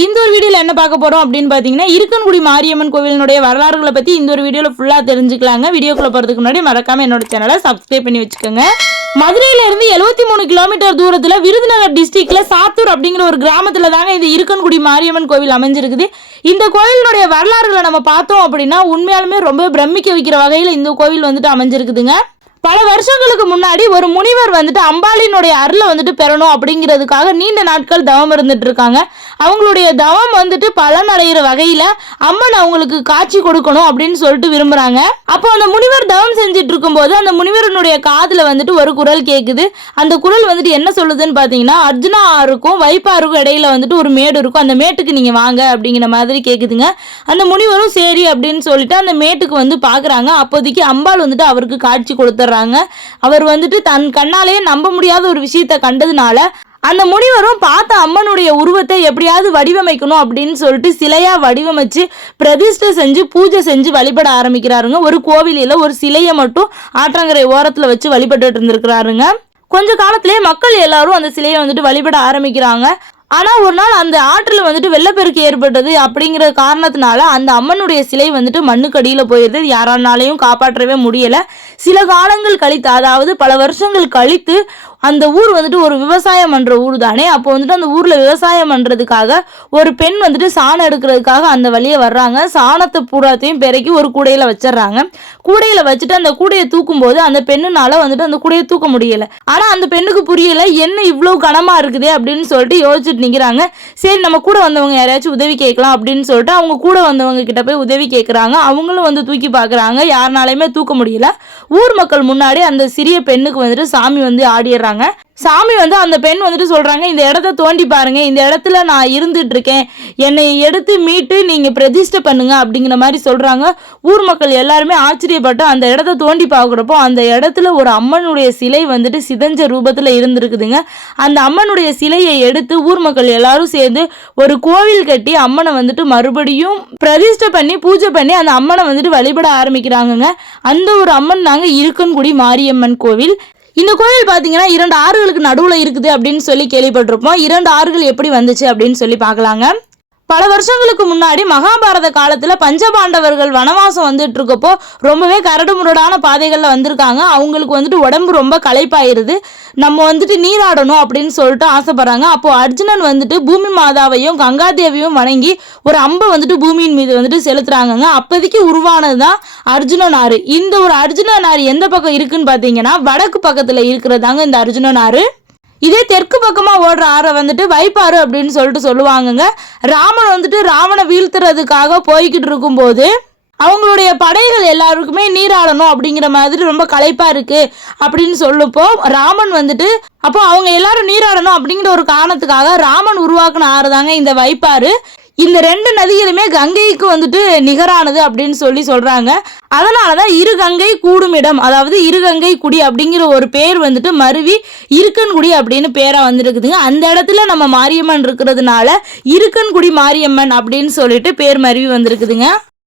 இந்த ஒரு வீடியோல என்ன பார்க்க போறோம் அப்படின்னு பாத்தீங்கன்னா, இருக்கன்குடி மாரியம்மன் கோவிலினுடைய வரலாறுகளை பத்தி இந்த ஒரு வீடியோல ஃபுல்லா தெரிஞ்சுக்கலாங்க. வீடியோக்குள்ள போறதுக்கு முன்னாடி மறக்காம என்னோட சேனலை சப்ஸ்கிரைப் பண்ணி வச்சுக்கோங்க. மதுரையில இருந்து 73 கிலோமீட்டர் தூரத்துல விருதுநகர் டிஸ்ட்ரிக்ட்ல சாத்தூர் அப்படிங்கிற ஒரு கிராமத்துல தாங்க இந்த இருக்கன்குடி மாரியம்மன் கோவில் அமைஞ்சிருக்குது. இந்த கோவிலினுடைய வரலாறுகளை நம்ம பார்த்தோம் அப்படின்னா உண்மையாலுமே ரொம்ப பிரமிக்க வைக்கிற வகையில இந்த கோவில் வந்துட்டு அமைஞ்சிருக்குதுங்க. பல வருஷங்களுக்கு முன்னாடி ஒரு முனிவர் வந்துட்டு அம்பாளினுடைய அருளை வந்துட்டு பெறணும் அப்படிங்கிறதுக்காக நீண்ட நாட்கள் தவம் இருந்துட்டு இருக்காங்க. அவங்களுடைய தவம் வந்துட்டு பலன் அடைகிற வகையில அம்மன் அவங்களுக்கு காட்சி கொடுக்கணும் அப்படின்னு சொல்லிட்டு விரும்புறாங்க. அப்போ அந்த முனிவர் தவம் செஞ்சுட்டு இருக்கும் போது அந்த முனிவரனுடைய காதுல வந்துட்டு ஒரு குரல் கேக்குது. அந்த குரல் வந்துட்டு என்ன சொல்லுதுன்னு பாத்தீங்கன்னா, அர்ஜுனா ஆறுக்கும் வைப்பாருக்கும் இடையில வந்துட்டு ஒரு மேடு இருக்கும், அந்த மேட்டுக்கு நீங்க வாங்க அப்படிங்கிற மாதிரி கேக்குதுங்க. அந்த முனிவரும் சரி அப்படின்னு சொல்லிட்டு அந்த மேட்டுக்கு வந்து பாக்குறாங்க. அப்போதைக்கு அம்பாள் வந்துட்டு அவருக்கு காட்சி கொடுத்துறாங்க. அவர் வந்துட்டு தன் கண்ணாலேயே நம்ப முடியாத ஒரு விஷயத்தை கண்டதுனால அந்த முனிவரும் பார்த்த அம்மனுடைய உருவத்தை எப்படியாவது வடிவமைக்கணும் அப்படின்னு சொல்லிட்டு சிலையா வடிவமைச்சு பிரதிஷ்டை செஞ்சு பூஜை செஞ்சு வழிபட ஆரம்பிக்கிறாருங்க. ஒரு கோவிலில் ஒரு சிலையை மட்டும் ஆற்றங்கரை ஓரத்தில் வச்சு வழிபட்டு இருந்திருக்கிறாருங்க. கொஞ்ச காலத்திலேயே மக்கள் எல்லாரும் அந்த சிலையை வந்துட்டு வழிபட ஆரம்பிக்கிறாங்க. ஆனால் ஒரு நாள் அந்த ஆற்றில் வந்துட்டு வெள்ளப்பெருக்கு ஏற்பட்டது அப்படிங்கிற காரணத்தினால அந்த அம்மனுடைய சிலை வந்துட்டு மண்ணுக்கடியில் போயிடுது. யாரானாலையும் காப்பாற்றவே முடியலை. சில காலங்கள் கழித்து, அதாவது பல வருஷங்கள் கழித்து அந்த ஊர் வந்துட்டு ஒரு விவசாயம் பண்ணுற ஊர் தானே. அப்போ வந்துட்டு அந்த ஊரில் விவசாயம் பண்ணுறதுக்காக ஒரு பெண் வந்துட்டு சாணம் எடுக்கிறதுக்காக அந்த வழியை வர்றாங்க. சாணத்தை பூராத்தையும் பெருக்கி ஒரு கூடையில் வச்சிடறாங்க. கூடையில் வச்சுட்டு அந்த கூடையை தூக்கும் போது அந்த பெண்ணுனால வந்துட்டு அந்த கூடையை தூக்க முடியலை. ஆனால் அந்த பெண்ணுக்கு புரியலை, என்ன இவ்வளோ கனமாக இருக்குதே அப்படின்னு சொல்லிட்டு யோசிச்சுட்டு நிற்கிறாங்க. சரி, நம்ம கூட வந்தவங்க யாரையாச்சும் உதவி கேட்கலாம் அப்படின்னு சொல்லிட்டு அவங்க கூட வந்தவங்க கிட்ட போய் உதவி கேட்குறாங்க. அவங்களும் வந்து தூக்கி பார்க்குறாங்க. யாருனாலையுமே தூக்க முடியல. ஊர் மக்கள் முன்னாடி அந்த சிறிய பெண்ணுக்கு வந்துட்டு சாமி வந்து ஆடிடுறாங்க. சாமி வந்து அந்த பெண் வந்துட்டு சொல்றாங்க, இந்த இடத்த தோண்டி பாருங்க, இந்த இடத்துல நான் இருந்துட்டு இருக்கேன், என்னை எடுத்து மீட்டு நீங்க பிரதிஷ்டை பண்ணுங்க அப்படிங்கிற மாதிரி சொல்றாங்க. ஊர் மக்கள் எல்லாருமே ஆச்சரியப்பட்டு அந்த இடத்த தோண்டி பார்க்குறப்போ அந்த இடத்துல ஒரு அம்மனுடைய சிலை வந்துட்டு சிதைஞ்ச ரூபத்துல இருந்திருக்குதுங்க. அந்த அம்மனுடைய சிலையை எடுத்து ஊர் மக்கள் எல்லாரும் சேர்ந்து ஒரு கோவில் கட்டி அம்மனை வந்துட்டு மறுபடியும் பிரதிஷ்டை பண்ணி பூஜை பண்ணி அந்த அம்மனை வந்துட்டு வழிபட ஆரம்பிக்கிறாங்க. அந்த ஒரு அம்மன் தாங்க இருக்கன்குடி மாரியம்மன் கோவில். இந்த கோயில் பார்த்தீங்கன்னா 2 ஆறுகளுக்கு நடுவில் இருக்குது அப்படின்னு சொல்லி கேள்விப்பட்டிருப்போம். 2 ஆறுகள் எப்படி வந்துச்சு அப்படின்னு சொல்லி பார்க்கலாங்க. பல வருஷங்களுக்கு முன்னாடி மகாபாரத காலத்தில் பஞ்சபாண்டவர்கள் வனவாசம் வந்துட்டு இருக்கப்போ ரொம்பவே கரடு முரடான பாதைகளில் வந்திருக்காங்க. அவங்களுக்கு வந்துட்டு உடம்பு ரொம்ப களைப்பாயிருது. நம்ம வந்துட்டு நீராடணும் அப்படின்னு சொல்லிட்டு ஆசைப்படுறாங்க. அப்போது அர்ஜுனன் வந்துட்டு பூமி மாதாவையும் கங்காதேவியும் வணங்கி ஒரு அம்பை வந்துட்டு பூமியின் மீது வந்துட்டு செலுத்துறாங்க. அப்போதைக்கு உருவானது தான் அர்ஜுனன் ஆறு. இந்த ஒரு அர்ஜுனன் ஆறு எந்த பக்கம் இருக்குன்னு பார்த்தீங்கன்னா வடக்கு பக்கத்தில் இருக்கிறதாங்க இந்த அர்ஜுனன் ஆறு. இதே தெற்கு பக்கமா ஓடுற ஆறை வந்துட்டு வைப்பாறு அப்படின்னு சொல்லிட்டு சொல்லுவாங்கங்க. ராமன் வந்துட்டு ராவணை வீழ்த்துறதுக்காக போய்கிட்டு இருக்கும்போது அவங்களுடைய படைகள் எல்லாருக்குமே நீராடணும் அப்படிங்கிற மாதிரி ரொம்ப களைப்பா இருக்கு அப்படின்னு சொல்லப்போ ராமன் வந்துட்டு அப்போ அவங்க எல்லாரும் நீராடணும் அப்படிங்கிற ஒரு காரணத்துக்காக ராமன் உருவாக்குன ஆறு தாங்க இந்த வைப்பாறு. இந்த 2 நதிகளுமே கங்கைக்கு வந்துட்டு நிகரானது அப்படின்னு சொல்லி சொல்றாங்க. அதனாலதான் இரு கங்கை கூடும் இடம், அதாவது இருகங்கை குடி அப்படிங்கிற ஒரு பேர் வந்துட்டு மருவி இருக்கன்குடி அப்படின்னு பேரா வந்துருக்குதுங்க. அந்த இடத்துல நம்ம மாரியம்மன் இருக்கிறதுனால இருக்கன்குடி மாரியம்மன் அப்படின்னு சொல்லிட்டு பேர் மருவி வந்திருக்குதுங்க.